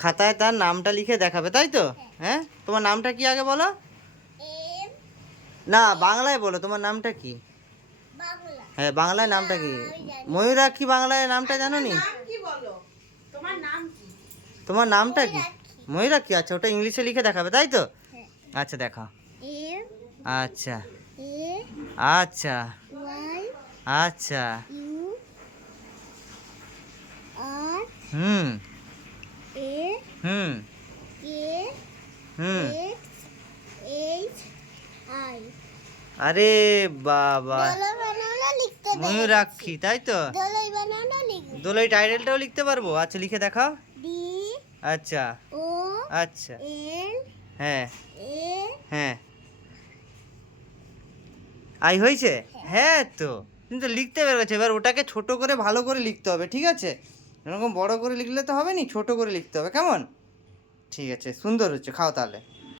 খাতায় তার নামটা লিখে দেখাবে, তাই তো? হ্যাঁ, তোমার নামটা কি আগে বলো। এম না, বাংলায় বলো তোমার নামটা কি। বাংলা। হ্যাঁ, বাংলায় নামটা কি? আমি জানি। ময়ূরাক্ষী বাংলায় নামটা জানো নি? নাম কি বলো? তোমার নাম কি? তোমার নামটা কি? ময়ূরাক্ষী। ময়ূরাক্ষী, আচ্ছা ওটা ইংলিশে লিখে দেখাবে, তাই তো? হ্যাঁ। আচ্ছা দেখাও। এম আচ্ছা এ আচ্ছা ওয়াই আচ্ছা। U R hmm A hmm K hmm. X H I. আরে বাবা, দোলই বানানো লিখতে পেরে ময়ূরাক্ষী, তাই তো? গেছি। দোলই বানানো লিখবে। দোলাই টাইটেলটাও লিখতে পারবো? আচ্ছা লিখে দেখাও। ডি আচ্ছা ও আচ্ছা। এন হ্যাঁ এ হ্যাঁ। আই হয়েছে? হ্যাঁ তো, কিন্তু লিখতে পেরেছে। এবার ওটাকে ছোট করে ভালো করে লিখতে হবে, ঠিক আছে? এরকম বড় করে লিখলে তো হবে নি, ছোট করে লিখতে হবে, কেমন? ঠিক আছে, সুন্দর হচ্ছে, খাও তাহলে।